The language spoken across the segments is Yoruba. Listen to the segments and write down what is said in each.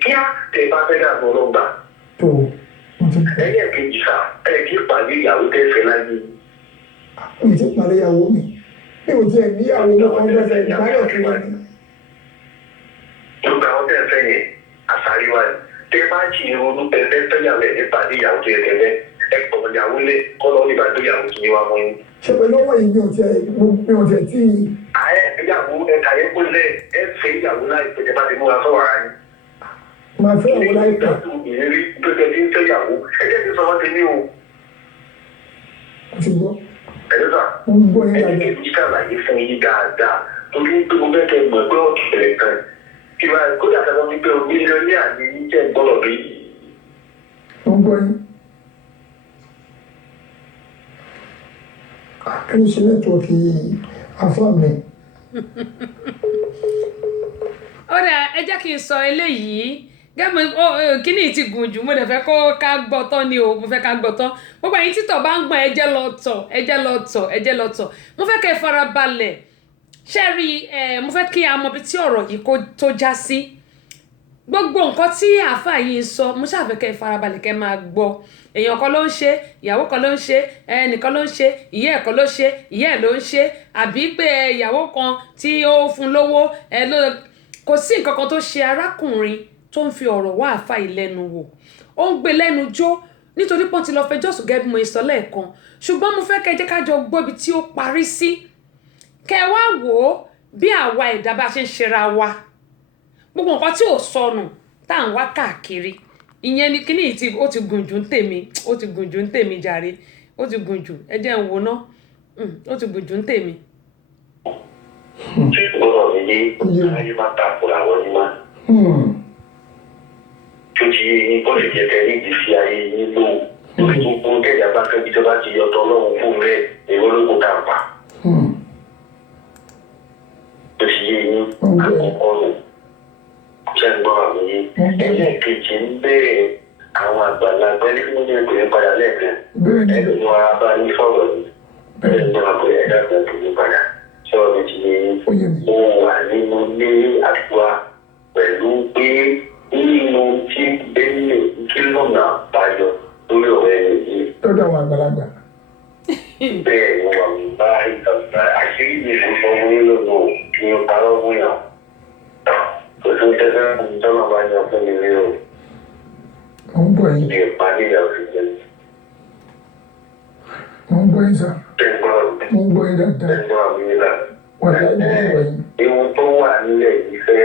kíá tẹ bá fẹ́ dàgbọ́ lọ́gbà. tó ẹ̀yẹ kejì sá ẹ̀ kí pàdé ìyàwó tẹ̀sẹ̀ láyé. mi ti parí ìyàwó mi mi ò tiẹ̀ níyàwó mi kan fẹsẹ̀ ìbálẹ̀ fún wa ni. gbogbo àwọn tẹ̀ fẹ́ yẹn àṣàríwá ni tẹ bá jì ní ronú pẹ́ẹ́pẹ́ fẹ́yàwó ẹ̀ ní pàdé ìyàwó tó yẹ tẹ́lẹ̀ ẹ̀ kọ̀ ìyàwó lé kọ́lọ́ nígbà tó yàwó kì í wá mọ́ yín. ṣe pé lọ́wọ́ yìí mi ò tiẹ̀ tí ì. ààyè ìyàwó ẹ̀ka yẹn kó lẹ̀ ẹ̀ fẹ́ ìyàwó láì pẹ̀lẹ́ bá ti múra sọ́wọ́ ara yín. máa fẹ́ àwọn láìpẹ́. ìrírí pẹ̀lẹ́ tí ń fẹ́yàwó ẹ̀jẹ̀ ti sọ wọ́n ti ní o. mo ti gbọ́. ẹ̀dọ́sà mo ń gbọ́ yín ẹni dáadáa. kí n ṣàlàyé fún yín dáadáa torí pé mo fẹ́ kẹ́ mọ̀ pé ọ̀kẹ́rẹ́ kan ìwà kódà kan lọ́ọ́ wípé mílíọ̀nù àní jẹ́ gbọ́dọ̀ bí. mo ń gbọ́ yín. kí ló ṣe nẹ́tíwọ̀kì afá mi. ó dà ẹ jẹ́ kí n sọ eléyìí gẹ́gẹ́ kíní ti gùn jù mo dẹ̀ fẹ́ kó ká gbọ́ tán ni o mo fẹ́ ká gbọ́ tán gbogbo ẹ̀yin títọ̀ bá ń gbọ́n ẹjẹ́ lọ tọ̀ mo fẹ́ kẹ́ ẹ farabalẹ̀ ṣe rí mo fẹ́ kí a mọ ibi tí ọ̀rọ̀ yìí tó já sí gbogbo nǹkan tí àáfàá yìí ń sọ mo ṣàfẹ́ kẹ́ ẹ farabalẹ̀ kẹ́ ẹ máa gbọ́ èèyàn kan ló ń ṣe ìyàwó kan ló ń ṣe ẹnìkan ló ń ṣe ìyá ẹ̀ kan ló ṣe ìyá ẹ̀ ló ń ṣe àbí pé ìyàwó kan tí ó fún lówó kò sí nǹkan kan tó ṣe arákùnrin tó ń fi ọ̀rọ̀ wá àáfàá yìí lẹ́nu wò ó ń gbé lẹ́nu jó nítorí pọ́n ti lọ fẹjọ́ sùn gẹ́gẹ́ bí mo sọ lẹ́ẹ̀kan ṣùgbọ́n mo fẹ́ kẹ́ ẹ jẹ́ ká jọ gbọ́ ibi tí ó parí sí kẹ́ ẹ wá wò ó bí àwa ẹ̀dá bá ṣe ń ṣera wa gbogbo nǹkan tí ò sọnù tá à ń wá káàkiri ìyẹn ni kíní tí ó ti gùn jù ń tèmi jàre ó ti gùn jù ẹ jẹ́ ń wò ná ó ti gùn jù ń tèmi. ṣé ìgbọ́dọ̀ mi ní ayé máa takùrà wọn ní máa. tó ti yé yín bọ́ọ̀lù jẹ́kẹ́ ní ìgbésí ayé yín lò lórí gbogbo kẹ́jà bá fẹ́ bí tó bá ti yọtọ̀ ọlọ́run fún rẹ̀ èrò ológun tá à ń pa. tó ti yé yín àkọ́kọ́ nù ṣé ń gbọ́ àmì yín ẹlẹ́ẹ̀kejì ń bẹ̀rẹ̀ àwọn àgbàlagbà ẹni fún mi ìpè padà lẹ́ẹ̀kan ẹni ní wọn bá ní sọ̀rọ̀ ni ẹni ní wọn bẹ̀rẹ̀ ẹ̀dá kan tó ní padà sọ̀rọ̀ mi ti yé yín mo wà nínú ilé àdúrà pẹ̀lú pé nínú tí bẹ́ẹ̀ kí lọ́nà àbáyọ lórí ọ̀rẹ́ mi yìí. lọ́dọ̀ àwọn àgbàlagbà. bẹ́ẹ̀ ni wà mí bá ìtàgbà àṣírí mi fún ọmọ yín lọ́nà kí n parọ́ fún yàn. kò tó tẹ́lẹ̀ ìjọba bá yàn fún mi ní o. mo ń gbọ́ yín. ní ìpàdé ìyàwó ti jẹ́. mo ń gbọ́ yín sá. mo ń gbọ́ yín dáadáa. ẹ̀gbọ́n àmì nílà. wà á láì mọ̀ gbọ́ yín. ihun tó wà nílẹ̀ ìfẹ́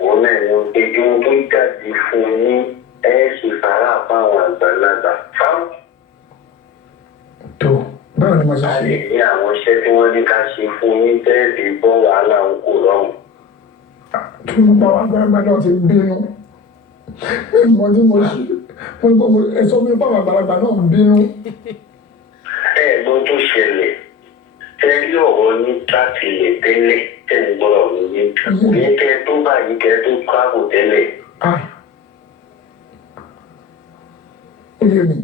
òun náà ni pé ihun tó jáde fún yín ẹ ṣe sàrà fáwọn àgbàlagbà fáwọn. tó báwo ni mo ṣe a ṣe. lè ní àwọn iṣẹ́ tí wọ́n ní ká ṣe fún yín tẹ́ẹ̀dì bọ́ wàhálà ń kó lọ́rùn. tí mo bá wà àgbàlagbà náà ti bínú mo tí mo ṣe ẹ sọ mi báwọn àgbàlagbà náà ń bínú. ẹ̀gbọ́n tó ṣẹlẹ̀ tẹ́lí ọ̀rọ̀ ní láti lè tẹ́lẹ̀ tẹ́lẹ̀ gbọ́dọ̀ mi ní ní kẹ́ tó báyìí kẹ́ tó káàbò tẹ́lẹ̀. ó yé mi.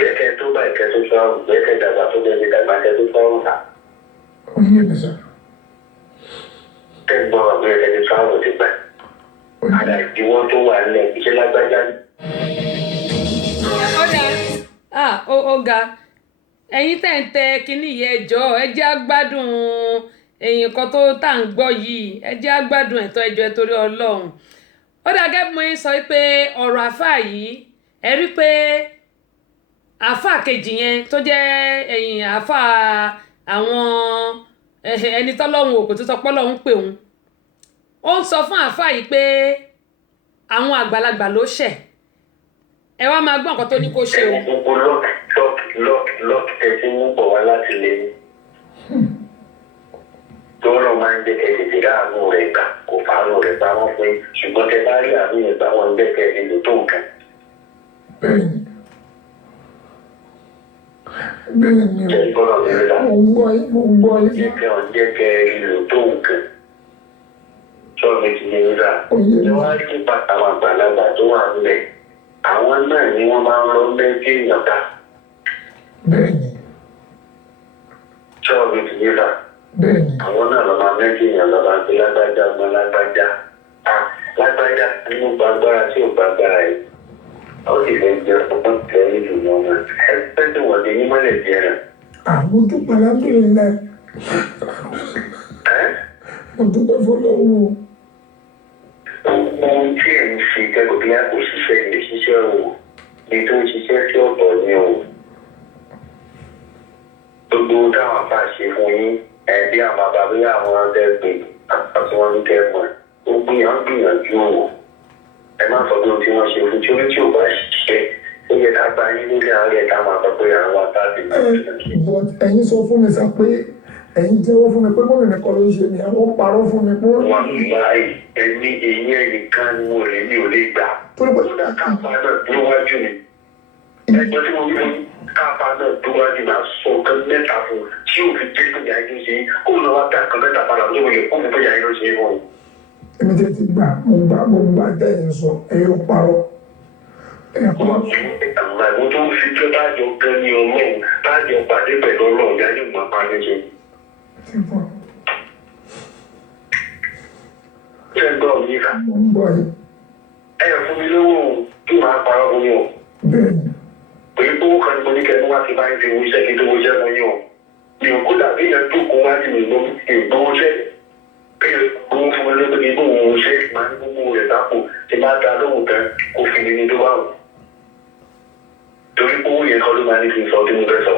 lẹ́kẹ́ tó báyìí kẹ́ tó káàbò lẹ́kẹ́ dàgbà tó bẹ́ẹ̀ dàgbà kẹ́ tó káàbò ta. ó yé mi sá. tẹ́lẹ̀ gbọ́dọ̀ mi kẹ́ tó káàbò ti gbà. àdá ìdíwọ́ tó wà nílẹ̀ iṣẹ́ lágbájá. ó ga ẹ̀yin tẹ̀ ń tẹ kínní yẹn ẹjọ́ ẹ jẹ́ àgbádùn èyàn kan tó tà ń gbọ́ yìí ẹ jẹ́ àgbádùn ẹ̀tọ́ ẹjọ́ ẹ torí ọlọ́run ó dàgẹ́ bí mo ń sọ pé ọ̀rọ̀ àáfàá yìí ẹ rí pé àáfàá kejì yẹn tó jẹ́ ẹ̀yìn àáfàá àwọn ẹni tọ́lọ́run òkú tó tọpọ́ lọ́hún pè òun ó ń sọ fún àáfàá yìí pé àwọn àgbàlagbà ló ṣẹ̀ ẹ wá máa gbọ́ nǹkan tó ní kó ṣe o. gbogbo lọ́ọ̀kì tẹ̀sí mú bọ̀ wá láti lè ní. tọ́rọ̀ máa ń jẹ́ kẹ́kẹ́ láàánú rẹ̀ gbà kò fàánú rẹ̀ bá wọ́n pé ṣùgbọ́n tẹ bá rí àánú yẹn gbà wọ́n ń bẹ́ẹ̀ kẹ́ lò tó nǹkan. bẹ́ẹ̀ni bẹ́ẹ̀ni o mo ń gbọ́ yín. jẹ́ kẹ́ ọ jẹ́ kẹ́ lò tó nǹkan. sọ́ọ̀mì ti yẹ nígbà. ẹ wá rí àwọn àgbàlagbà tó wà nílẹ̀ àwọn náà ni wọ́n máa ń lọ méjì èèyàn ká. bẹ́ẹ̀ni. sọ́ọ̀mì ti yẹ nígbà. bẹ́ẹ̀ni. àwọn náà lọ máa méjì èèyàn lọ máa ń gbé lágbájá ọmọ lágbájá. lágbájá nínú gbàgbára tí ò gbàgbára yìí ó sì fẹ́ jẹ ọkọ̀ tẹ̀lé ìdùnnú ọmọ ẹgbẹ́ tí wọ́n ti ní mọ́lẹ̀ jẹ́ rẹ̀. Mo dúpẹ́ alhamdulillah. Mo dúpẹ́ fọlọ́wọ́. Ohun tí ẹ̀ ń ṣe kẹ́kọ̀ọ́ bí a kò ṣiṣẹ́ ilé ṣiṣẹ́ o ní tó ń ṣiṣẹ́ sí ọ̀tọ̀ ni o. Gbogbo táwọn bá ṣe fún yín bí àwọn bàbá bí àwọn ọ̀dẹ́gbẹ̀ àti wọn ń tẹ́mọ̀ ó gbìyànjú o. Ẹ má sọ pé ohun tí wọ́n ṣe fún tí ó tí ò bá ṣiṣẹ́ ó yẹ ká gba yín nílé àárẹ̀ ká máa sọ pé àwọn àtàkì náà. But ẹ̀yin sọ fún mi sá pé ẹ̀yin jẹ́wọ́ fún mi pé mọ́mí mi kọ́ ló ń ṣe ni àwọn parọ́ fún mi pé. Wọ́n ń gba ẹni èyí ẹnìkan ni mo lè ní ò lè gbà. Torí pé káàpá náà dúró wájú mi. Ẹgbẹ́ tí mo rí káàpá náà dúró wájú mi á sọ nǹkan mẹ́ta fún tí ò fi jẹ́ pé ìyá ẹni ṣe kó lọ wá dá nǹkan mẹ́ta padà lórí rẹ̀ kó fi pé ìyá ẹni ṣe fún un. Èmi tẹ́ ti gbà mo gbà tẹ́yìn sọ ẹ̀yọ́ parọ́. Àwọn tó ń fi tó tájọ gan ní ọlọ́run tájọ pàdé pẹ̀lú ọlọ́run yá ní ìgbà pa ní ṣe. Ṣé ń gbọ́ mi ká? Mo ń bọ̀ yìí. Ẹ fún mi lówó kí màá parọ́ fún yín o. Bẹ́ẹ̀ni. Pé owó kan ní mo ní kẹ́nu wá sí báyìí fi wo iṣẹ́ kí tó wo iṣẹ́ fún yín o. Mi ò kó dàbí yẹn tó kó wá sí mi ìgbówó iṣẹ́. Pé owó fún mi lóko ní gbówó iṣẹ́ máa ní gbogbo rẹ̀ dápò tí máa da lóhùn tán kó fi mi ní tó bá wù. Torí owó yẹn kọ́ ló máa ní kí n sọ tí mo fẹ́ sọ.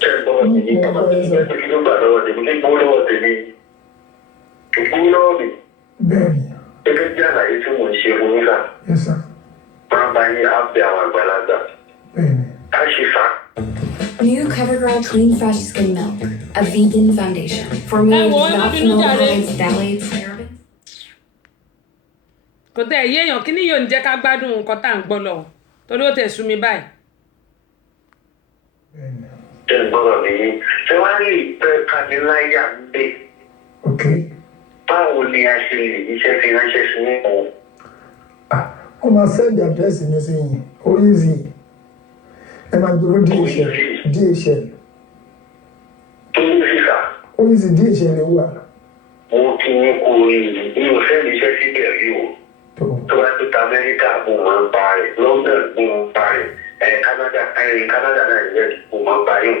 Ṣé ń gbọ́ mi ní bàbá mi ní ẹgbẹ́ kí ló gbà lọ́wọ́ tèmi kí gbówó lọ́wọ́ tèmi. Gbówó lọ́wọ́ mi. Bẹ́ẹ̀ni. Gẹ́gẹ́ bí àlàyé tí mò ń ṣe fún yín sà. Yes sir. Máa bá yín á bẹ àwọn àgbàlagbà. Bẹ́ẹ̀ni. Ká ṣe fà. New CoverGirl Clean Fresh Skin Milk, a vegan foundation formulated without formaldehyde, phthalates, parabens. Kò tẹ́ ẹ̀yẹ́ èèyàn kí ni yóò ní jẹ́ ká gbádùn nǹkan tá à ń gbọ́ lọ torí ó tẹ̀ sú mi báyìí. Ṣé ń gbọ́dọ̀ nìyí? Ṣé wàá rí ìpẹ́ kaniláyà ń gbé? Ok. Báwo ni a ṣe lè iṣẹ́ fi ránṣẹ́ sí ní ọ̀hún? Wọ́n máa sẹ́ndì àdírẹ́sì mi sí yìí ó easy. Ẹ máa gbé fún DHL. Tó ní sísà. Ó easy DHL wà. Mo ti ní kó oríire mi ò fẹ́ mi iṣẹ́ síbẹ̀ rí o. Tó bá tó ta Amẹ́ríkà mo máa ń pa rẹ̀, London mo máa ń pa rẹ̀, Canada náà yẹ mo máa ń pa yóò.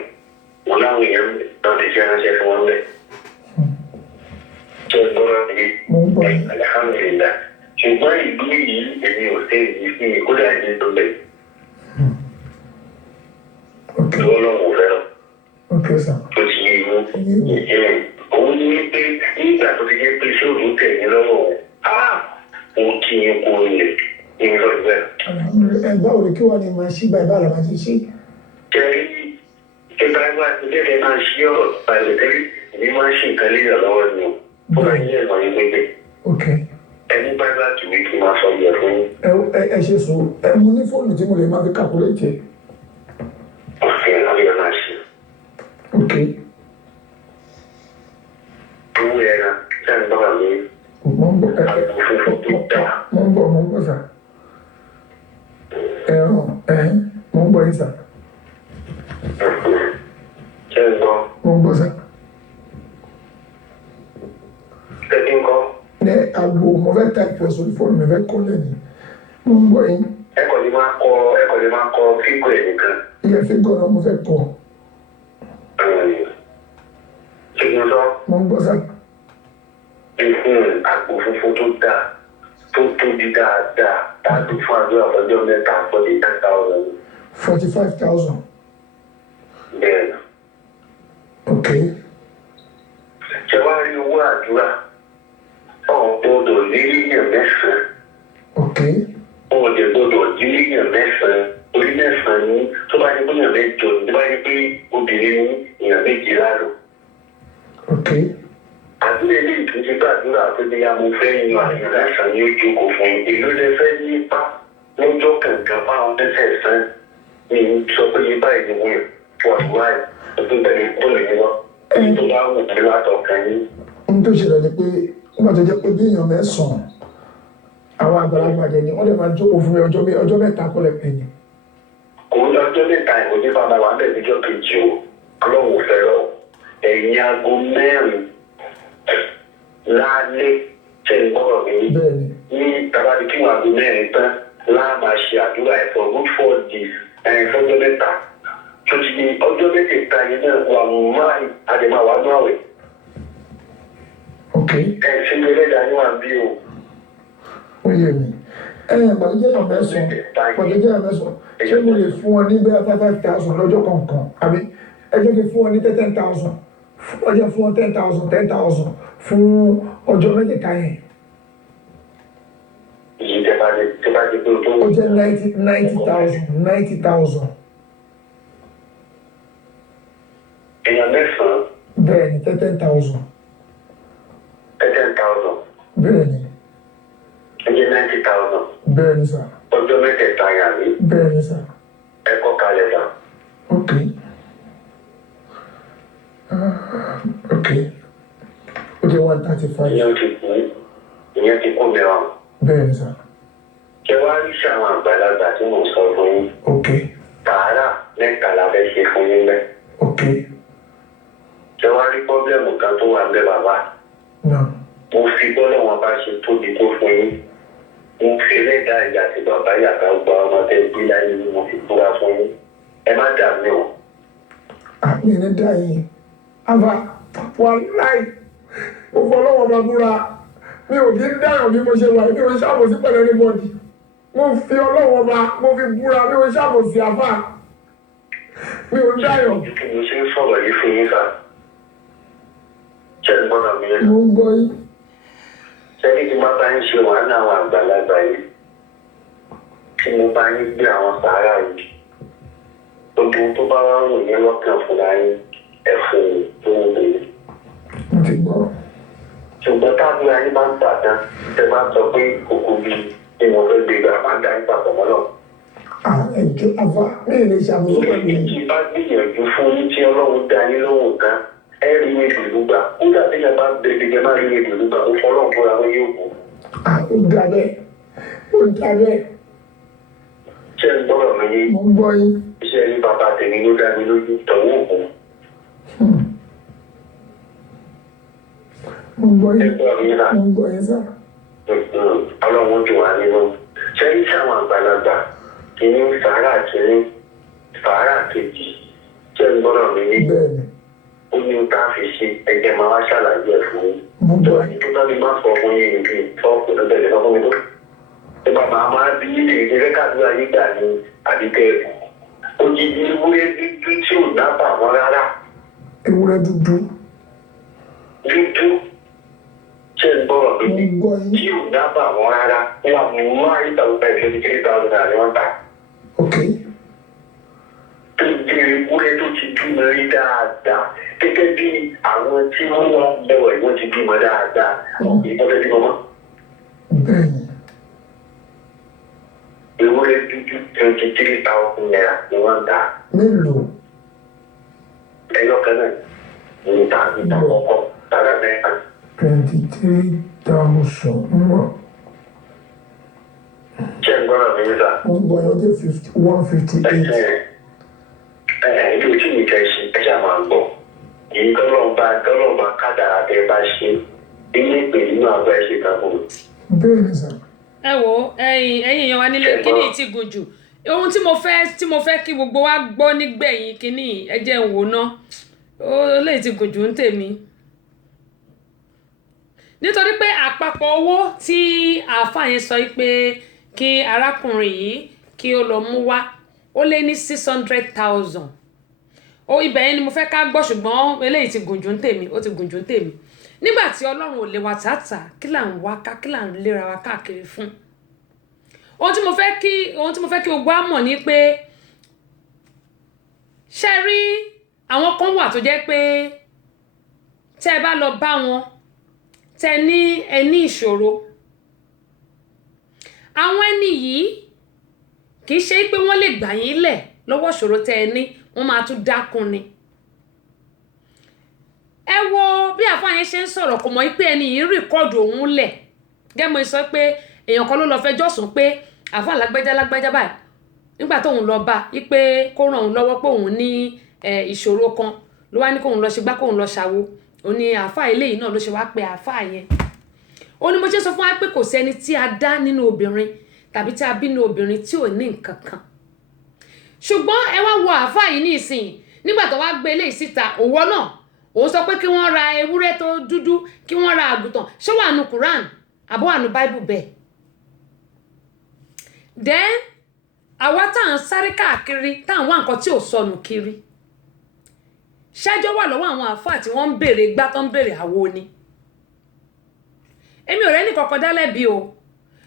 Mo láwọn èèyàn náà ti ṣe ránṣẹ́ fún wọn bẹ́ẹ̀. Ṣé gbọ́dọ̀ ní alhamdulillah. Ṣùgbọ́n ìlú yìí èmi ò tẹ́ ìdí sí i kódà ní tó bẹ̀. Lọ́wọ́ lọ́wọ́ ò fẹ́ràn. Ok sir. Tó ti yé inú. Òun ní pé nígbà tó ti jẹ́ pé sóòlù tẹ̀lé lọ́wọ́ mo kí n kó ilẹ̀ ní ìrọ̀lẹ́. Ẹ báwo ni kí wọ́n ní máa ṣí báyìí báwo la máa ti ṣí? Kẹ́rí ìgbà ìgbà ìdílé máa ṣí ọ̀rọ̀ balẹ̀ tẹ́lẹ̀ ìbí máa ń ṣe nǹkan léyà lọ́wọ́ ni o. Ó máa ń yẹ ìmọ̀ yín gbégbé. Ok. Ẹni bá bá tùwé kí n máa sọ yẹ fún yín. Ẹ ṣe sùúrù. Mo ní fóònù tí mo lè máa fi calculate. Òfin àbíyá máa ṣe. Ok. Owó ẹran ṣe ń bá mi. Mo ń bọ̀ sà. Mo ń bọ̀ yín sà. Ṣé ń gbọ́? Mo ń bọ̀ sà. Ẹbí ń kọ́. Ní agbo mo fẹ́ tàìpù ẹ̀ sórí fóònù mi fẹ́ kọ́ lẹ́yìn. Mo ń bọ̀ yín. Ẹ kò lè máa kọ fíkò ẹ̀ nìkan. Ìyẹn fi gbọ́dọ̀ mo fẹ́ kọ́. Ṣé kí n sọ? Mo ń bọ̀ sà. Àpò funfun tó dáa tó tóbi dáadáa táàbí fún àdúrà ọjọ́ mẹ́ta 45,000. 45,000. Bẹ́ẹ̀ni. Ok. Ṣé wàá rí owó àdúrà? Ọ̀hún gbọ́dọ̀ nílíọ̀nù mẹ́sàn-án. Ok. Ọ̀hún lè gbọ́dọ̀ nílíọ̀nù mẹ́sàn-án. Orí mẹ́sàn-án ní tó bá yẹ pé èèyàn mẹ́jọ ní tó bá yẹ pé obìnrin ní èèyàn méjì lárò. Ok. Àdúrà ilé ìtúnṣe gbàdúrà pé bí a mo fẹ́ yan àyàn lásán ní ojú kò fún ìlú lè fẹ́ ní ipa lọ́jọ́ kankan fáwọn mẹ́sẹ̀ẹ̀sán ní sọ pé ní báyìí ni wọ́n pọ̀ wáyé tó tẹ̀lé bọ́ọ̀lù ní wọn tó bá wù mí látọ̀kan yín. Ohun tó ṣẹlẹ̀ ni pé nígbà tó jẹ́ pé bí èèyàn mẹ́sàn-án àwọn àgbàlagbà jẹ ni wọ́n lè máa jókòó fún mi ọjọ́ mẹ́ta kọ́ lẹ̀ pẹ́ ni. Kò ní ọjọ́ mẹ́ta ìwòye bàbá wa bẹ̀ níjọ́ kejì o ọlọ́run fẹ́ lọ ẹ̀yìn aago mẹ́rin lálẹ́ ṣe ń gbọ́rọ̀ mi bẹ́ẹ̀ni ní tabati kí wọn àgbo mẹ́rin tán láàmà ṣe àdúrà ẹ̀ for good 4 days fọ́jọ́ mẹ́ta tó ti di ọjọ́ mẹ́tẹ̀ẹ̀ta yẹn náà wà máa àdèmàwà náà wẹ̀. ok ṣe ń gbẹ́lẹ́ dání wà bí o. ó yé mi gbàdúgbẹ́ yàn mẹ́sàn ṣé mo lè fún ọ ní bẹ́ẹ̀ 5,000 lọ́jọ́ kọ̀ọ̀kan àbí ẹ jẹ́ kí fún ọ ní 10,000 ọjọ́ fún ọ 10,000 fún ọjọ́ mẹ́tẹ̀ẹ̀ta yẹn. Ìyí tẹ́ bá dé pé o tó. Ó jẹ́ 90,000. Èèyàn mẹ́sàn-án. Bẹ́ẹ̀ni 10,000. 10,000. Bẹ́ẹ̀ni. Ẹ jẹ́ 90,000. Bẹ́ẹ̀ni sà. Ọjọ́ mẹ́tẹ̀ẹ̀ta yà mí. Bẹ́ẹ̀ni sà. Ẹ kọ́ kalẹ̀ sà. Ok. Ok. Ó jẹ́ 135. Ìyẹn ti kú mìíràn. Bẹ́ẹ̀ni sà. Ṣé wàá rí sí àwọn àgbàlagbà tí mò ń sọ fún yín? Ok. Tààrà mẹ́ta la fẹ́ ṣe fún yín bẹ́ẹ̀. Ok. Ṣé wàá rí pọ́blẹ́mù kan tó wà ń bẹ bàbá? No. Mo fi bọ́lọ̀ wọn bá ṣe tóbi tó fún yín. Mo fi lẹ́dà ìyá àti bàbá yàtọ̀ gba ọmọ tẹ́ gbé láyé ni mo fi búra fún yín. Ẹ má dà mí o. Àmì ní dá yìí. Àbá wà láì. Mo fọlọ́wọ́ máa búra. Mi ò kí ń dáyàn bí mo ṣe wà bí mo ṣàbòsí pẹ̀lú anybody. Mo fi ọlọ́wọ́ ma mo fi búra bí mo ṣàbòsí àfà. Mi ò dáyàn. Kí ni ṣe ń sọ̀rọ̀ yìí fún yín sà? Ṣé ẹ gbọ́dọ̀ mi yẹn? Mo ń gbọ́ yín. Ṣẹ́ni tí máa bá ń ṣe wàhálà àwọn àgbàlagbà yìí. Tí mo bá ń gbé àwọn sàárà yìí. Gbogbo tó bá wá wù ní lọ́kàn fúnra yín ẹ̀fọ́ tó ń bèrè. Mo ti gbọ́. Ṣùgbọ́n tábí ayé bá ń tàdá tẹ bá sọ pé kòkó bíi tí mo fẹ́ gbé gbà máa ń dá nípa pọ̀ mọ́lọ̀. Ẹjọ́ àfà mi ì lè ṣàbòsí pẹ̀lú yín. Tí bá gbìyànjú fún yín tí Ọlọ́run dá yín lóhùn kan ẹ rí ní ìlú gbà nígbà tí yẹn bá bẹ̀rẹ̀ jẹ máa rí ní ìlú gbà ó fọlọ́run fúnra wọn yóò kú. Ó dà bẹ́ẹ̀. Ó dà bẹ́ẹ̀. Ṣé ń gbọ́dọ̀ mi yé? Mo ń gbọ́ yín. Iṣẹ́ ní bàbá tèmi ló dá mi lójú tọ̀wọ́ òkú. Mo ń gbọ́ Ẹ yín. gbọ́ mi rà. Mo ń gbọ́ yín sá. Ọlọ́run jù wá nínú. Ṣé ní tí àwọn àgbàlagbà kìíní sàárà kìíní sàárà kejì ṣé ń gbọ́dọ̀ mi yé? Bẹ́ẹ̀ni. Ó ní ká fi ṣe ẹ̀jẹ̀ máa wá ṣàlàyé ẹ̀ fún yín. Mo ń gbọ́ Tó yín. tó bá mi máa sọ fún yín níbi ìtọ́kù lọ́bẹ̀ lè sọ fún mi tó. Ṣé bàbá máa bí ìdílé káàdúrà nígbà ní àbíkẹ́ òjijì ewúrẹ́ dúdú tí ò dábà wọn rárá. Ewúrẹ́ dúdú. Dúdú ṣé ń gbọ́dọ̀ mi Mo ní ń gbọ́ yín. tí ò dábà wọn rárá. Wọ́n mú máa ń tàwọn ẹ̀fẹ́ ní 3,000 naira ni wọ́n tà. Ok. Tó jẹ́ ewúrẹ́ tó ti bímọ rí dáadáa gẹ́gẹ́ bí àwọn tí wọ́n wá lẹ́wọ̀ ìwọ́n ti bímọ dáadáa. Ìtọ́jú bímọ mọ́. Bẹ́ẹ̀ni. Ewúrẹ́ dúdú 23,000 naira ni wọ́n tà. Mélòó? Ẹyọ kan náà ní ìta kọ̀ọ̀kọ̀ tààrà mẹ́ta. 23,000. Mọ̀. Ṣé ń gbọ́dọ̀ mi nígbà? Mo ń gbọ́ yín. Ó jẹ́ 158. Ilé ojú mi kẹ́ ṣe ẹ ṣáà máa gbọ́. Èyí tọ́lọ́ba kádàrá tẹ́ bá ṣe ilé ìpè nínú àgbà ẹ̀ ṣe kan fún mi. Bẹ́ẹ̀ni sà. ẹ wo ẹ̀yin èèyàn wa nílé kíní ti gùn jù ohun tí mo fẹ́ kí gbogbo wa gbọ́ nígbẹ̀yìn kíní ẹ jẹ́ n wò ná ó lè ti gùn jù ń tèmi nítorí pé àpapọ̀ owó tí àáfàá yẹn sọ pé kí arákùnrin yìí kí ó lọ mú wá ó lé ní 600,000 ibẹ̀ yẹn ni mo fẹ́ ká gbọ́ ṣùgbọ́n eléyìí ti gùn jù ń tèmi ó ti gùn jù ń tèmi nígbà tí ọlọ́run ò lè wa tààtà kí là ń wá ká kí là ń léra wa káàkiri fún ohun tí mo fẹ́ kí gbogbo á mọ̀ ni pé ṣe rí àwọn kan wà tó jẹ́ pé tẹ́ ẹ bá lọ bá wọn tẹ́ ní ẹni ìṣòro àwọn ẹni yìí kì í ṣe pé wọ́n lè gbà yín lẹ̀ lọ́wọ́ ìṣòro tẹ́ ẹ ní wọ́n máa tún dákun ni ẹ wo bí àfáà yẹn ṣe ń sọ̀rọ̀ kò mọ̀ pé ẹni yìí rìkọ́ọ̀dù òun lẹ̀ gẹ́mọ̀ sọ pé èèyàn kan ló lọ fẹjọ́ sùn pé àfáà lágbájá báyìí nígbà tóun lọ bá pé kó ràn òun lọ́wọ́ pé òun ní ìṣòro kan ló wá ní kóun lọ ṣe gbá kóun lọ ṣàwo ó ní àáfà eléyìí náà ló ṣe wá pé àáfà yẹn ó ní mo ṣe sọ fún wa pé kò sẹ́ni tí a dá nínú obìnrin tàbí tí a bí nínú obìnrin tí ò ní nǹkan kan ṣùgbọ́n ẹ wá wo àáfà yìí ní ìsìn nígbà tó wá gbé eléyìí síta òwò náà òun sọ pé kí wọ́n ra ewúrẹ́ tó dúdú kí wọ́n ra àgùntàn ṣé wà nù Quran àbọ̀ wà nù Bible bẹ́ẹ̀ then àwa tá à ń sáré káàkiri tá à ń wá nǹkan tí ò sọnù kiri ṣáájọ́ wà lọ́wọ́ àwọn àáfàá tí wọ́n ń béèrè gbá tó ń béèrè àwo ni èmi ò rẹ́ni kankan dá lẹ́bi o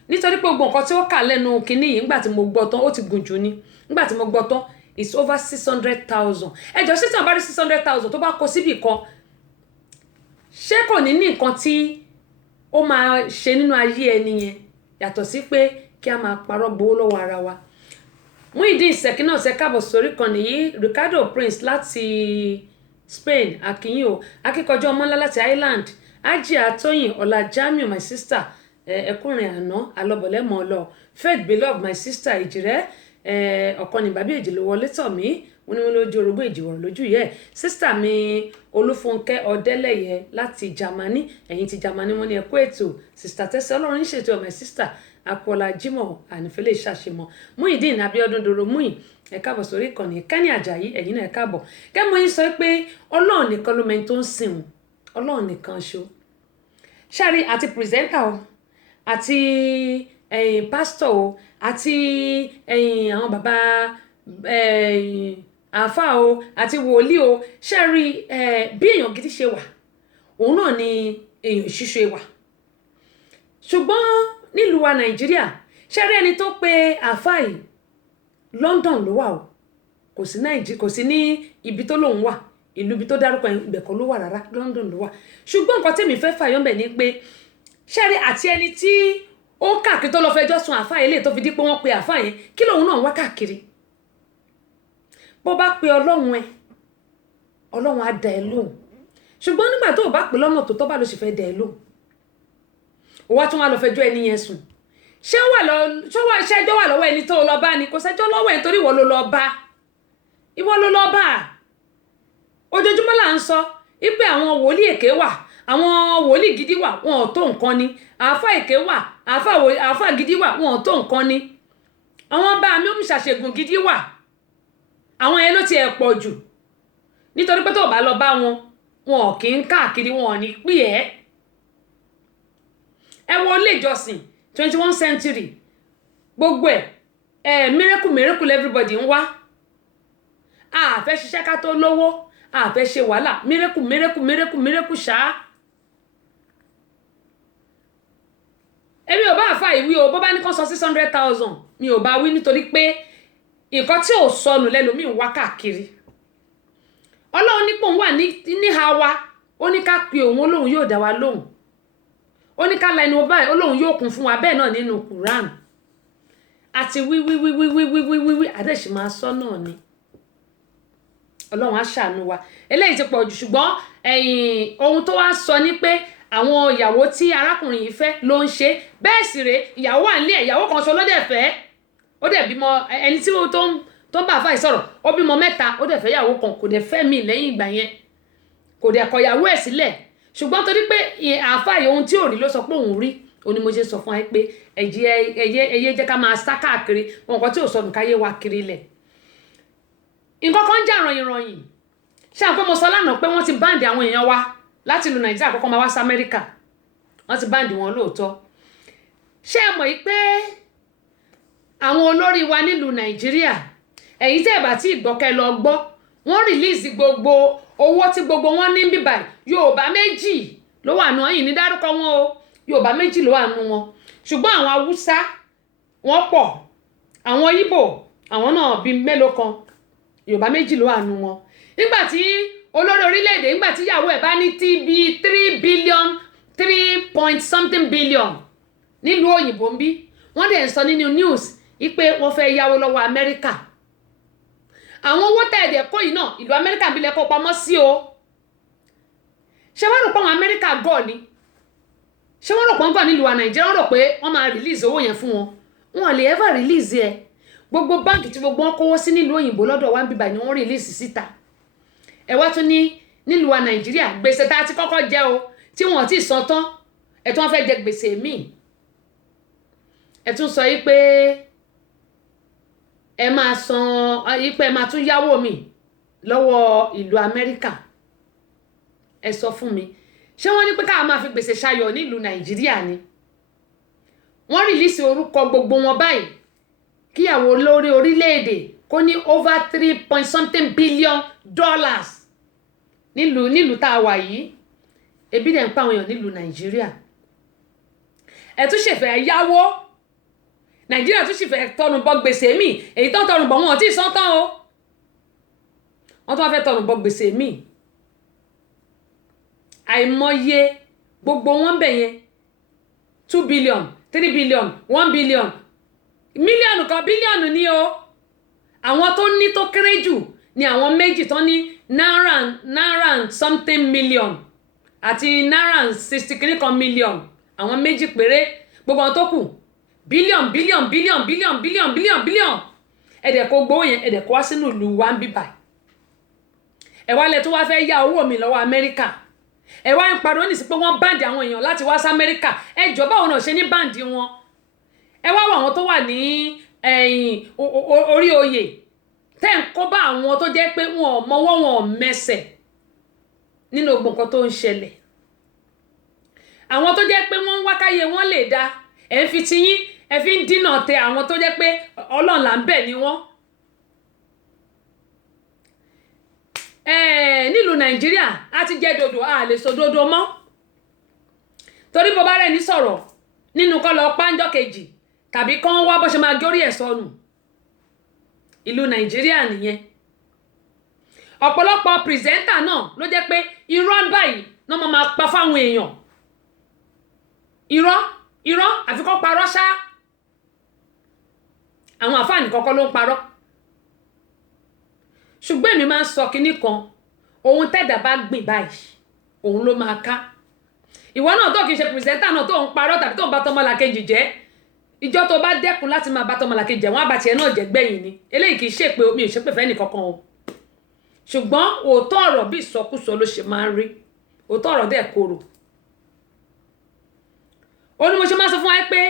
nítorí pé gbogbo nǹkan tí ó kà lẹ́nu kínní yìí nígbà tí mo gbọ́ tán ó ti gùn jù ni nígbà tí mo gbọ́ tán it's over 600,000 ẹjọ́ sí tí wọ́n bá rí 600,000 tó bá kó síbì kan ṣé kò ní ní nǹkan tí ó máa ṣe nínú ayé ẹni yẹn yàtọ̀ sí pé kí a máa parọ́ gbowó lọ́wọ́ ara wa Muyideen Ṣẹ̀kí náà ṣe káàbọ̀ sórí kan nìyí Ricardo Prince láti Spain akínyìn o akíkọjọ́ ọmọlá láti Ireland Ajia Tóyìn Ọlá Jamiu my sister ẹkùnrin àná alọ́bọ̀lẹ́mọ̀ ọlọ́ Faith Beloved my sister ìjìrẹ́ ọ̀kan ní bàbí èjì ló wọlé tọ̀ mí wọ́n ní wọ́n lójú orogún ìjìwọ̀n lójú yẹ sister mi Olúfúnkẹ́ Ọdẹ́lẹ̀yẹ láti Germany ẹ̀yin ti Germany wọ́n ní ẹkú ètò sister tẹ́sẹ̀ ọlọ́run ń ṣètò my sister akọọlá Jimoh ànífẹ́lẹ́ ìṣàṣemọ́ Muyideen Abíọ́dún dòrò Muyi ẹ káàbọ̀ sórí ìkànnì Kẹ́ni Àjàyí ẹ̀yin náà ẹ káàbọ̀ kẹ́mọ́ yín sọ pé ọlọ́run nìkan ló mẹ́ni tó ń sìn ọlọ́run nìkan ṣo ṣáàrí àti pírẹsẹ́ńtà o àti pásítọ̀ o àti àwọn bàbá àáfà o àti wòlíì o ṣáàrí bí èèyàn gidi ṣe wà òun náà ni èèyàn ṣíṣe wà ṣùgbọ́n nílùú wa Nàìjíríà ṣáàrí ẹni tó pe àáfà yìí London ló wà o kò sí ní ibi tó lòun wà ìlú ibi tó dárúkọ ibẹ̀ kan ló wà rárá London ló wà ṣùgbọ́n nǹkan tèmi fẹ́ fàyọ́ mbẹ̀ ni pé ṣẹ́rí àti ẹni tí ó ń káàkiri tó lọ fẹjọ́ sun àáfà yẹn lè tó fi di pé wọ́n pe àáfà yẹn kí lòun náà wá káàkiri bó bá pe ọlọ́run ọlọ́run á dá ẹ lóhùn ṣùgbọ́n nígbà tó o bá pè lọ́nà tó tọ́ bá ló sì fẹ́ dá ẹ lóhùn ó wá tún wá lọ fẹjọ́ ẹni yẹn sùn ṣẹ́jọ́ wà lọ́wọ́ ẹni tó lọ bá ni kò sẹ́jọ́ lọ́wọ́ ẹni torí ìwọ ló lọ bá ojoojúmọ́ là ń sọ wípé àwọn wòlíì èké wà àwọn wòlíì gidi wà wọn ò tó nǹkan ni àáfà èké wà àáfà gidi wà wọn ò tó nǹkan ni àwọn bá mi ó mi ṣàṣègùn gidi wà àwọn yẹn ló ti ẹ̀ pọ̀ jù nítorí pé tó bá lọ bá wọn ò kì í káàkiri wọn ò ní pè ẹ wo ilé ìjọsìn 21st century gbogbo miracle everybody ń wá a fẹ́ ṣiṣẹ́ ká tó lówó a fẹ́ ṣe wàhálà miracle ṣáá èmi ò bá àfà ìwí o bó bá ní kán sọ 600,000 mi ò bá wí nítorí pé nǹkan tí ò sọnù lẹ́lòmíì ń wá káàkiri ọlọ́run nípò ń wà níhà wa ó ní ká pe òun olóhùn yóò dá wa lóhùn ó ní ká la ẹnu báyìí olóhùn yóò kún fún wa bẹ́ẹ̀ náà nínú Quran àti wí àdẹ́sì máa sọ náà ni ọlọ́run á ṣàánú wa eléyìí ti pọ̀ jù ṣùgbọ́n ohun tó wá sọ ni pé àwọn ìyàwó tí arákùnrin yìí fẹ́ ló ń ṣe bẹ́ẹ̀ sì rèé ìyàwó wà nílé ìyàwó kan ṣo ló dẹ̀ fẹ́ ó dẹ̀ bímọ ẹni tí tó ń bá àfáà sọ̀rọ̀ ó bímọ 3 ó dẹ̀ fẹ́ ìyàwó kan kò dẹ̀ fẹ́ mi lẹ́yìn ìgbà yẹn kò dẹ̀ kọ ìyàwó ẹ̀ sílẹ̀ ṣùgbọ́n torí pé àfáà yìí ohun tí ò rí ló sọ pé òun rí òun ni mo ṣe sọ fún wa pé ẹyẹ jẹ́ ká máa sá káàkiri nǹkan tí ò sọnù káyé wa kiri lẹ̀ nǹkan kan jà ròyìn ṣé àwọn pé mo sọ lánàá pé wọ́n ti báǹdì àwọn èèyàn wa láti ìlú Nàìjíríà àkọ́kọ́ máa wá sí Amẹ́ríkà wọ́n ti báǹdì wọn lóòótọ́ ṣé ẹ mọ̀ pé àwọn olórí wa nílùú Nàìjíríà ẹ̀yin tẹ́ ẹ̀ bá tí ìgbọ́kẹ́ lọ gbọ́ wọ́n rìlíìsì gbogbo owó tí gbogbo wọn ní bíbà Yorùbá 2 ló wà nù ẹ̀yìn ní dárúkọ wọn o Yorùbá 2 ló wà nù wọn ṣùgbọ́n àwọn Haúsá wọ́n pọ̀ àwọn Ìgbò àwọn náà bíi mélòó kan Yorùbá 2 ló wà nù wọn nígbà tí olórí orílẹ̀-èdè nígbà tí ìyàwó ẹ̀ bá ní 3 billion 3 point something billion nílùú òyìnbó ń bí wọ́n dẹ̀ ń sọ nínú news wípé wọ́n fẹ́ yáwó lọ́wọ́ Amẹ́ríkà àwọn owó tẹ̀ẹ̀dẹ̀ kó yìí náà ìlú Amẹ́ríkà bí lẹ́kọ̀ọ́ pamọ́ sí o ṣé wọ́n rò pé àwọn Amẹ́ríkà gọ̀ ni ṣé wọ́n rò pé wọ́n gọ̀ nílùú wa Nàìjíríà wọ́n rò pé wọ́n máa release owó yẹn fún wọn wọn lè ever release ẹ gbogbo báǹkì tí gbogbo wọn kówó sí nílùú òyìnbó lọ́dọ̀ wa ń bíbà ni wọ́n release síta ẹ wá tún ní nílùú wa Nàìjíríà gbèsè tá a ti kọ́kọ́ jẹ o tí wọ́n ti san tán ẹ tún wọ́n fẹ́ jẹ gbèsè míì ẹ tún sọ yí pé ẹ máa san yí pé ẹ máa tún yáwó mi lọ́wọ́ ìlú Amẹ́ríkà ẹ sọ fún mi ṣé wọ́n ní pé ká máa fi gbèsè ṣayọ̀ nílùú Nàìjíríà ni wọ́n rìlíìsì orúkọ gbogbo wọn báyìí kíyàwó lórí orílẹ̀-èdè kó ní over $3 billion nílùú tá a wà yìí ebi dẹ̀ ń pa àwọn èèyàn nílùú Nàìjíríà ẹ tún ṣèfẹ́ yáwó Nàìjíríà tún ṣèfẹ́ tọrùn bọ gbèsè míì èyí tó tọrùn bọ̀ wọn ò tí ì san tán o wọ́n tún wá fẹ́ tọrùn bọ gbèsè míì àìmọye gbogbo wọn bẹ̀ yẹn 2 billion 3 billion 1 billion mílíọ̀nù kan bílíọ̀nù ní o àwọn tó ní tó kéré jù ni àwọn méjì tó ní náírà something million àti náírà 60 kìíní kan million àwọn méjì péré gbogbo àwọn tó kù bílíọ̀n ẹ̀dẹ̀ kó gbowó yẹn ẹ̀dẹ̀ kó wá sínú ìlú wa ń bíbà ẹ̀ wá lẹ̀ tó wá fẹ́ yá owó mi lọ́wọ́ Amẹ́ríkà ẹ̀ wá ń pariwo nísì pé wọ́n báǹdì àwọn èèyàn láti wá sí Amẹ́ríkà ẹ jọ̀ọ́ báwo náà ṣe ní báǹdì wọn ẹ wá wọ àwọn tó wà ní orí oyè tẹ́ ń kó bá àwọn tó jẹ́ pé wọn ò mọwọ́ wọn ò mẹsẹ̀ nínú gbogbo nǹkan tó ń ṣẹlẹ̀ àwọn tó jẹ́ pé wọ́n ń wákáyé wọn lè dá ẹ̀ ń fi tiyín ẹ fi ń dínà tẹ àwọn tó jẹ́ pé Ọlọ́run là ń bẹ̀ ni wọ́n nílùú Nàìjíríà á ti jẹ́ dodo a lè sọ dodo mọ́ torí bó bá rẹ̀ ní sọ̀rọ̀ nínú kọ́ lọ páńjọ́ kejì tàbí kán wá bó ṣe máa gé orí ẹ̀ sọnù ìlú Nàìjíríà nìyẹn ọ̀pọ̀lọpọ̀ pìrìsẹ́ńtà náà ló jẹ́ pé irọ́ báyìí náà máa pa fáwọn èèyàn irọ́ àfikọ́ parọ́ ṣá àwọn àfáàní kọ́kọ́ ló ń parọ́ ṣùgbọ́n èmi máa ń sọ kinní kan ohun tẹ́dà bá gbìn báyìí òun ló máa ká ìwọ náà tó kìí ṣe pìrìsẹ́ńtà náà tó ń parọ́ tàbí tó ń bá tọmọlàkejì jẹ́ ìjọ tó bá dẹ́kun láti máa bá tọmọlàkejì jẹ́ wọ́n á bá tiẹ̀ náà jẹ́ gbẹ̀yìn ni eléyìí kìí ṣe pé mi ò ṣe pé fẹ́ nìkankan o ṣùgbọ́n òótọ́ ọ̀rọ̀ bí ìsọkúsọ ló ṣe máa ń rí òótọ́ ọ̀rọ̀ dẹ̀ korò ó ní mo ṣe máa sọ fún wa pé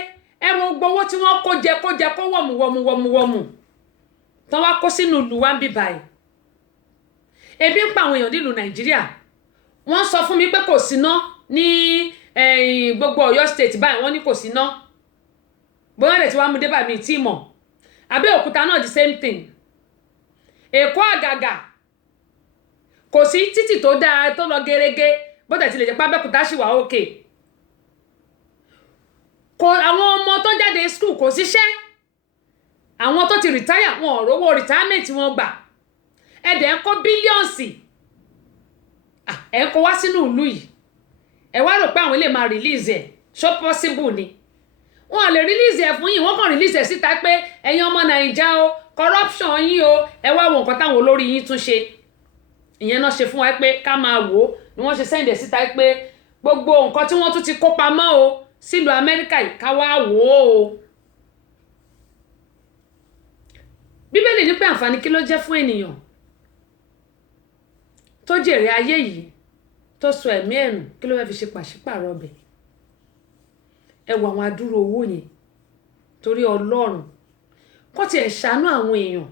ẹ wo gbowó tí wọ́n kó jẹ kó wọ̀mù tán wá kó sínú ìlú wa ń bí báyìí ebi ń pa àwọn èèyàn nílùú Nàìjíríà wọ́n sọ fún mi pé kò síná ní gbogbo Ọ̀yọ́ state báyìí wọ́n ní kò síná bóyá rẹ̀ tí wàá mú dé báyìí mi tí mọ̀ Abẹ́òkúta náà the same thing Èkó àgàgà kò sí títì tó dáa tó lọ gerege bó tẹ̀ ti lè jẹ́ pé Abẹ́òkúta ṣì wà òkè kò àwọn ọmọ tó jáde school kò síṣẹ́ àwọn tó ti retire wọn ò rówó retirement wọn gbà ẹ̀dẹ̀ ń kó bílíọ̀nsì ẹ̀ ń kó wá sínú ìlú yìí ẹ̀ wá rò pé àwọn lè máa release ẹ̀ ṣó possible ni wọn lè release ẹ̀ fún yín wọ́n kàn release ẹ̀ síta pé ẹ̀yin ọmọ Nàìjà o corruption yín o ẹ wá wo nǹkan táwọn olórí yín tún ṣe ìyẹn náà ṣe fún wa pé ká máa wò ó ni wọ́n ṣe send ẹ̀ síta pé gbogbo nǹkan tí wọ́n tún ti kó pamọ́ o sílùú Amẹ́ríkà yìí ká wá wò ó Bíbélì ní pé àǹfààní kí ló jẹ́ fún ènìyàn tó jèrè ayé yìí tó sọ ẹ̀mí ẹ̀nù kí ló fẹ́ fi ṣe pàṣípàrọ̀ ọbẹ̀ ẹ wo àwọn adúrò owó yẹn torí Ọlọ́run kó tiẹ̀ ṣàánú àwọn èèyàn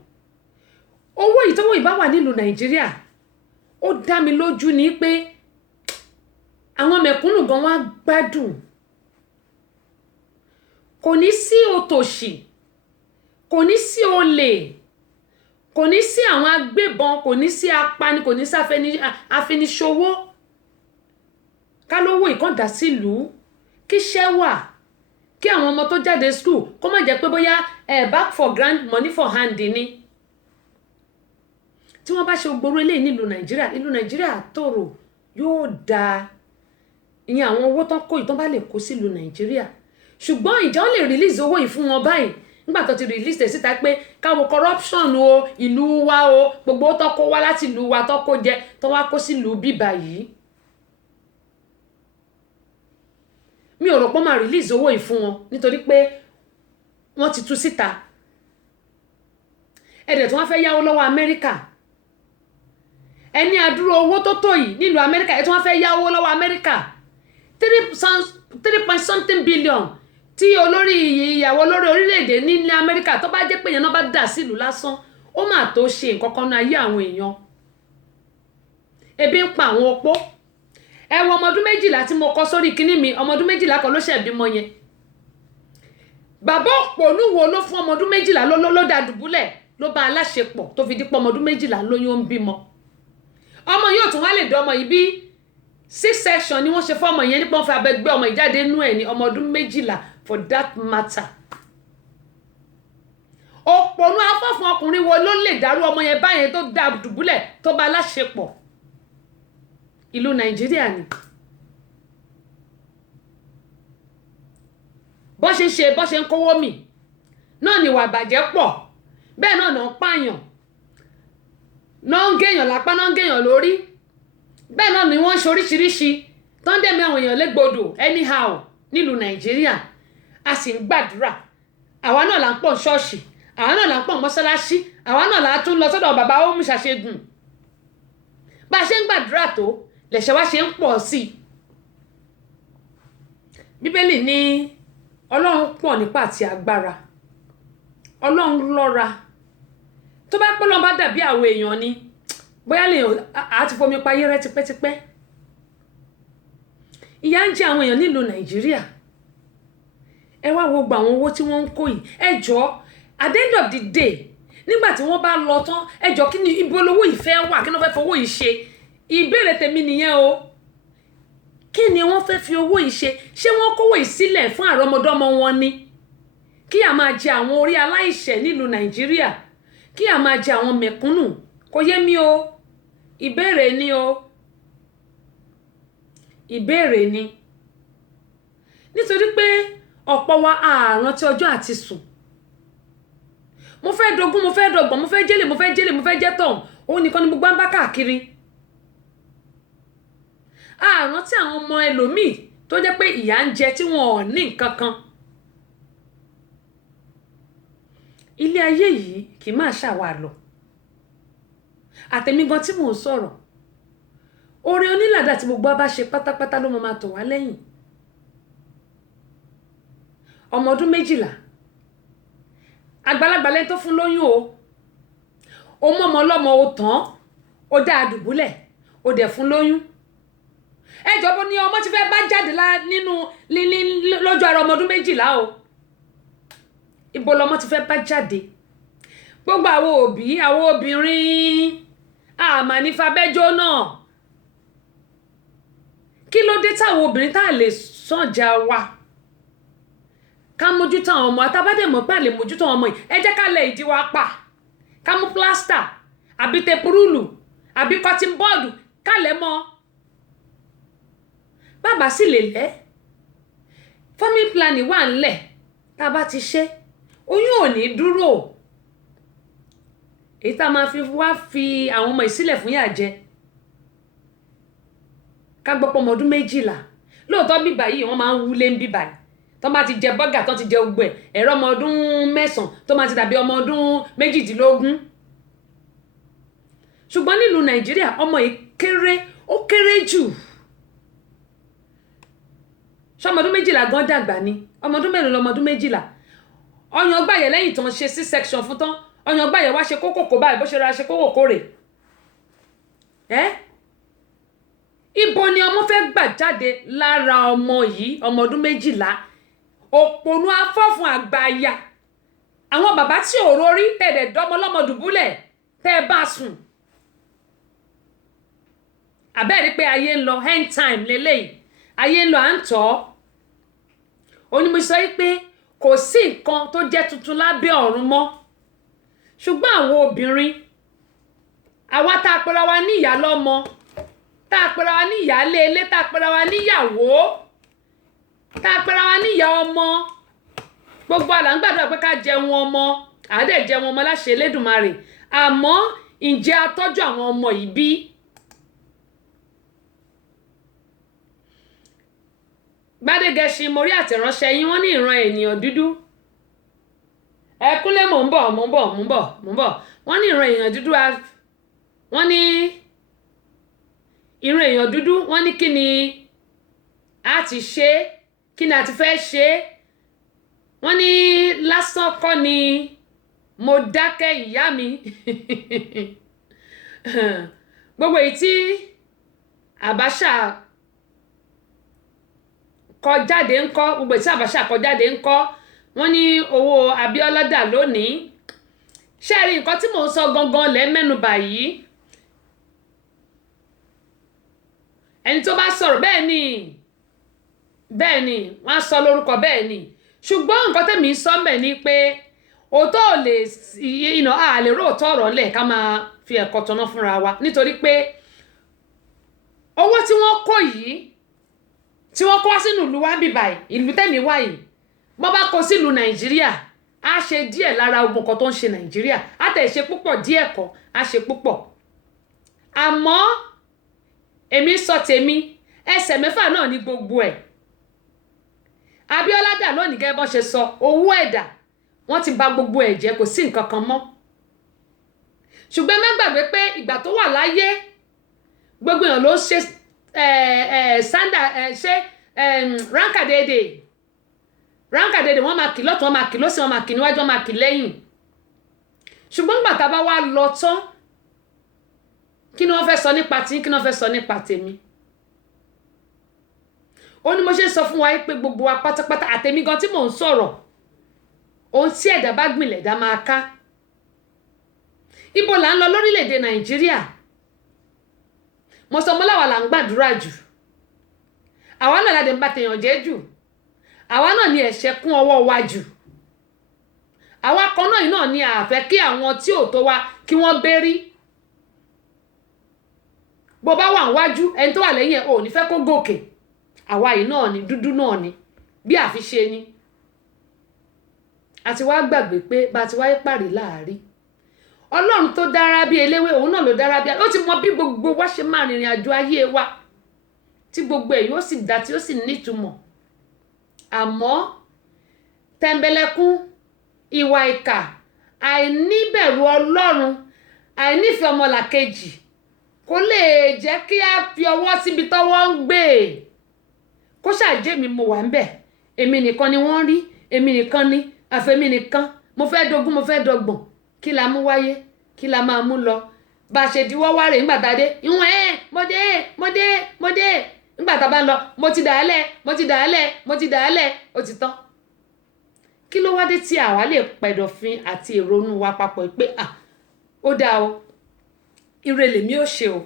owó yìí tówó yìí bá wà nílùú Nàìjíríà ó dá mi lójú ní pé àwọn mẹ̀kúnnù gan wá gbádùn kò ní sí òtòṣì kò ní sí olè kò ní sí àwọn agbébọn kò ní sí apani kò ní sí afiniṣòwò ká lówó ìkọ́ǹdà sílùú kíṣẹ́ wà kí àwọn ọmọ tó jáde school kó má jẹ́ pé bóyá back for grand money for hand ni tí wọ́n bá ṣe gbogbo eléyìí nílùú Nàìjíríà tòrò yóò dáa ìyẹn àwọn owó tán kó ìtàn bá lè kó sílùú Nàìjíríà ṣùgbọ́n ìjọ lè release owó yìí fún wọn báyìí nígbà tó ti release ẹ̀ síta pé káwọn corruption o ìlú wa o gbogbo tó kó wá láti ìlú wa tó kó jẹ tó wá kó sílùú bíbà yìí mi ò rò pé máa release owó yìí fún wọn nítorí pé wọ́n ti tú síta ẹ̀dẹ̀ tí wọ́n fẹ́ yáwó lọ́wọ́ Amẹ́ríkà ẹni àdúró owó tó tó yìí nílùú Amẹ́ríkà ẹ̀ tí wọ́n fẹ́ yá owó lọ́wọ́ Amẹ́ríkà 3 billion tí olórí ìyàwó olórí orílẹ̀-èdè nílẹ̀ Amẹ́ríkà tó bá jẹ́ pé yẹn náà bá dà sílùú lásán ó mà tó ṣe nǹkan kan ní ayé àwọn èèyàn. Ebi ń pa àwọn opó. Ẹ wo ọmọ ọdún 12 tí mo kọ sórí kinní mi, ọmọ ọdún 12 kan ló ṣẹ̀ bímọ yẹn. Bàbá òpònú wo ló fún ọmọ ọdún 12 ló dá dùbúlẹ̀ ló bá aláṣepọ̀ tó fi dípọ̀ ọmọ ọdún 12 lóyún ń bímọ. Ọmọ yóò tún wá lè dán ọmọ yìí bí C-section ni wọ́n ṣe fún ọmọ yẹn nípa wọ́n fi abẹ gbé ọmọ ìjáde nú ẹ̀ ní ọmọ ọdún 12 for that matter. Òpònú afọ́fún ọkùnrin wo ló lè dárú ọmọ yẹn báyẹn tó dá dùbúlẹ̀ tó bá aláṣepọ̀. Ìlú Nàìjíríà ni. Bó ṣe ń kówó mì náà ni ìwà ìbàjẹ́ pọ̀ bẹ́ẹ̀ náà ń pààyàn náà ń gèèyàn lápá náà ń gèèyàn lórí bẹ́ẹ̀ náà ni wọ́n ń ṣe oríṣiríṣi tó ń dẹ̀mí àwọn èèyàn légbodò anyhow nílùú Nàìjíríà. A sì ń gbàdúrà àwa náà là ń pọ̀ ṣọ́ọ̀ṣì àwa náà là ń pọ̀ mọ́sálásí àwa náà là ń tún lọ sọ́dọ̀ bàbá ó mú ṣàṣegùn. Bá a ṣe ń gbàdúrà tó lẹ̀ṣẹ̀ wá ṣe ń pọ̀ sí i. Bíbélì ní Ọlọ́run pọ̀ nípa àti agbára Ọlọ́run lọ́ra tó bá pẹ́ lọ́n bá dàbí àwọn èèyàn ni bóyá lè àti fomi payé rẹ́ tipẹ́tipẹ́. Ìyà ń jẹ àwọn èèyàn nílùú Nàìjíríà. Ẹ wá wo gbà àwọn owó tí wọ́n ń kó yìí ẹ jọ̀ọ́ at the end of the day nígbà tí wọ́n bá lọ tán ẹ jọ̀ọ́ kí ni ibo lówó ìfẹ́ wà kí ni wọ́n fẹ́ fowó yìí ṣe. Ìbéèrè tèmi nìyẹn o. Kí ni wọ́n fẹ́ fi owó yìí ṣe? Ṣé wọ́n kówó yìí sílẹ̀ fún àrọ́mọdọ́mọ wọn ni? Kí a máa jẹ àwọn orí aláìṣẹ̀ nílùú Nàìjíríà kí a máa jẹ àwọn mẹ̀kúnnù kò yé mi o. Ìbéèrè ni o. Ìbéèrè ni. Nítorí pé ọ̀pọ̀ wa àrùn tí ọjọ́ àti sùn. Mo fẹ́ dogun mo fẹ́ dọgbọ̀n mo fẹ́ jẹ́lẹ̀ mo fẹ́ jẹ́lẹ̀ mo fẹ́ jẹ́ tọ̀hún òun nìkan ni gbogbo ń bá káàkiri. Àrùn tí àwọn ọmọ ẹlòmíì tó jẹ́ pé ìyà ń jẹ tí wọn ò ní nǹkan kan. Ilé ayé yìí kì í máa ṣàwà lọ. Àtẹ̀mí gan tí mò ń sọ̀rọ̀. Oore onílàdà tí gbogbo bá ṣe pátápátá ló máa tọ̀ wá lẹ́yìn. Ọmọ ọdún 12 àgbàlagbà lẹ́ni tó fún lóyún o. O mọ́ ọmọ ọlọ́mọ o tán o dá a dùbúlẹ̀ o dẹ̀ fún lóyún. Ẹ jọ̀ọ́ bó ni ọmọ ti fẹ́ bá jáde nínú lójú ara ọmọ ọdún 12 o. Ibo lọmọ ti fẹ́ bá jáde. Gbogbo àwọn òbí àwọn obìnrin àmà ní fabẹ́jọ́ náà. Kí ló dé táwọn obìnrin tá lè sànjà wa ká mójútó àwọn ọmọ àtàbádẹ́ mọ̀ pé a lè mójútó àwọn ọmọ yìí ẹ jẹ́ ká lẹ̀ ìdí wa pa ká mú plaster àbí tepurúlù àbí cotton bud ká lẹ̀ mọ́ bàbá sì lè lẹ́ family planning wà ńlẹ̀ tá a bá ti ṣe oyún ò ní dúró èyí tá a máa fi wá fi àwọn ọmọ ìsílẹ̀ fún yà jẹ ká gbọ́ pọ̀ ọmọ ọdún 12 lóòótọ́ bíbà yìí wọ́n máa ń wúlé ń bíbà yìí tó bá ti jẹ bọ́gà tó ti jẹ ogbẹ̀ ẹ̀rọ ọmọ ọdún 9 tó máa ti dàbí ọmọ ọdún 18 ṣùgbọ́n nílùú Nàìjíríà ọmọ yìí kéré ó kéré jù ṣọmọ ọdún 12 gan dàgbà ni ọmọ ọdún mélòó lọmọ ọdún 12 ọyàn ọgbàyẹ lẹ́yìn tán ṣe C-section fún tán ọyàn ọgbàyẹ wá ṣe kókòkò báyìí bó ṣe ra ṣe kókòkò rẹ̀ ibo ni ọmọ fẹ́ gbà jáde lára ọmọ yìí ọmọ ọdún 12 òpònú afọ́fun àgbàyà àwọn bàbá tí ò rórí tẹ̀dẹ̀ dọ́mọ lọ́mọ dùbúlẹ̀ tẹ́ bá sùn àbẹ́ẹ̀rí pé ayé ń lọ end time lélẹ́yìí ayé ń lọ à ń tọ́ onímọ̀ sọ pé kò sí nǹkan tó jẹ́ tuntun lábẹ́ ọ̀run mọ́ ṣùgbọ́n àwọn obìnrin àwa tá a pera wa ní ìyá lọ́mọ tá a pera wa ní ìyálé ilé tá a pera wa níyàwó tá a pera wa níyà ọmọ gbogbo àlà ń gbàdúrà pé ká jẹun ọmọ àádẹ́ jẹun ọmọ láṣẹ Elédùmarè àmọ́ ǹjẹ́ a tọ́jú àwọn ọmọ yìí bí? Gbádégẹṣin mo rí àtẹ̀ránṣẹ́ yín wọ́n ní ìran ènìyàn dúdú ẹkúnlé mò ń bọ̀ wọ́n ní ìran èèyàn dúdú wọ́n ní ìran èèyàn dúdú wọ́n ní kí ni a ti ṣe kí ni a ti fẹ́ ṣe wọ́n ní lásán kọ́ ni mo dákẹ́ ìyá mi gbogbo èyí tí Abacha kọ jáde ńkọ́ gbogbo èyí tí Abacha kọ jáde ńkọ́ wọ́n ní owó Abíọ́lá dà lónìí ṣé rí nǹkan tí mò ń sọ gangan lẹ́ mẹ́nubà yìí ẹni tó bá sọ̀rọ̀ bẹ́ẹ̀ ni wọ́n á sọ lórúkọ bẹ́ẹ̀ ni ṣùgbọ́n nǹkan tẹ̀mí sọ mbẹ̀ ni pé òótọ́ ò lè a lè rò òótọ́ ọ̀rọ̀ ńlẹ̀ ká máa fi ẹ̀kọ́ tọ́ná fúnra wa nítorí pé owó tí wọ́n kó yìí tí wọ́n kó wá sínú ìlú wa bíbá ìlú tẹ̀mí wá yìí bọ́ bá kó sílùú Nàìjíríà á ṣe díẹ̀ lára ogun kan tó ń ṣe Nàìjíríà á tẹ̀ ṣe púpọ̀ díẹ̀ kọ́ á ṣe púpọ̀ àmọ́ èmi sọ tèmi ẹsẹ̀ mẹ́fà náà ní gbogbo ẹ̀ Abíọ́lá dà lónìí gẹ́gẹ́ bọ́n ṣe sọ owó ẹ̀dà wọ́n ti bà gbogbo ẹ̀ jẹ́ kò sí nǹkan kan mọ́ ṣùgbọ́n má gbàgbé pé ìgbà tó wà láyé gbogbo èèyàn ló ṣe ránkàdédé wọ́n máa kì lọ́tún wọ́n máa kì lọ́sì wọ́n máa kì níwájú wọ́n máa kì lẹ́yìn ṣùgbọ́n nígbà tá a bá wá lọ tán kí ni wọ́n fẹ́ sọ nípa tí kí ni wọ́n fẹ́ sọ nípa tèmi ó ní mo ṣe ń sọ fún wa pé gbogbo wa pátápátá àtèmi gan tí mò ń sọ̀rọ̀ ohun tí ẹ̀dá bá gbìnlẹ̀ ẹ̀dá máa ká ibo là ń lọ lórílẹ̀‐èdè Nàìjíríà mo sọ mọ́ láwa là ń gbàdúrà jù àwa náà la dẹ̀ ń bá tèèyàn jẹ́ jù àwa náà ni ẹ̀ṣẹ̀ kún ọwọ́ wa jù àwa kan náà ni àfẹ́ kí àwọn tí ò tó wa kí wọ́n bérí bó bá wà níwájú ẹni tó wà lẹ́yìn ẹ̀ ò ní fẹ́ kó gòkè àwa yìí náà ni dúdú náà ni bí àfiṣe ni àti wá gbàgbé pé bá ti wáyé pàrí láàrí Ọlọ́run tó dára bí eléwé òun náà ló dára bí ó ti mọ bí gbogbo wa ṣe máa rìnrìn àjò ayé wa tí gbogbo ẹ̀ yóò sì dá tí ó sì nítumọ̀ àmọ́ tẹ̀mbẹ̀lẹ̀kún ìwà ìkà àìníbẹ̀rù Ọlọ́run àìnífẹ̀ẹ́ ọmọlàkejì kó lè jẹ́ kí a fi ọwọ́ síbi tọ́wọ́ ń gbé kó ṣàjẹ́ mi mo wà ń bẹ̀ èmi nìkan ni wọ́n rí èmi nìkan ni àfẹ́mi nìkan mo fẹ́ dogún mo fẹ́ dọgbọ̀n kí la mú wáyé kí la máa mú lọ bá a ṣe diwọ́ wá rè ńgbà tá a dé ìwọ̀n mo dé ńgbà tá a bá ń lọ mo ti dà á lẹ̀ ó ti tán kí ló wá dé tí àwa lè pẹ̀dọ̀fin àti ìrònú wa papọ̀ pé ó dáa o ire lèmi ò ṣe o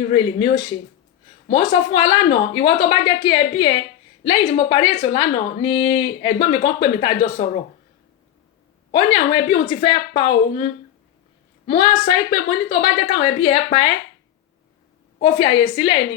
ire lèmi ò ṣe mo ń sọ fún wa lánàá ìwọ tó bá jẹ́ kí ẹbí ẹ lẹ́yìn tí mo parí ètò lánàá ni ẹ̀gbọ́n mi kan pè mí tá a jọ sọ̀rọ̀ ó ní àwọn ẹbí òun ti fẹ́ pa òun mo á sọ pé mo ní tó bá jẹ́ káwọn ẹbí ẹ pa ẹ́ ó fi àyè sílẹ̀ ni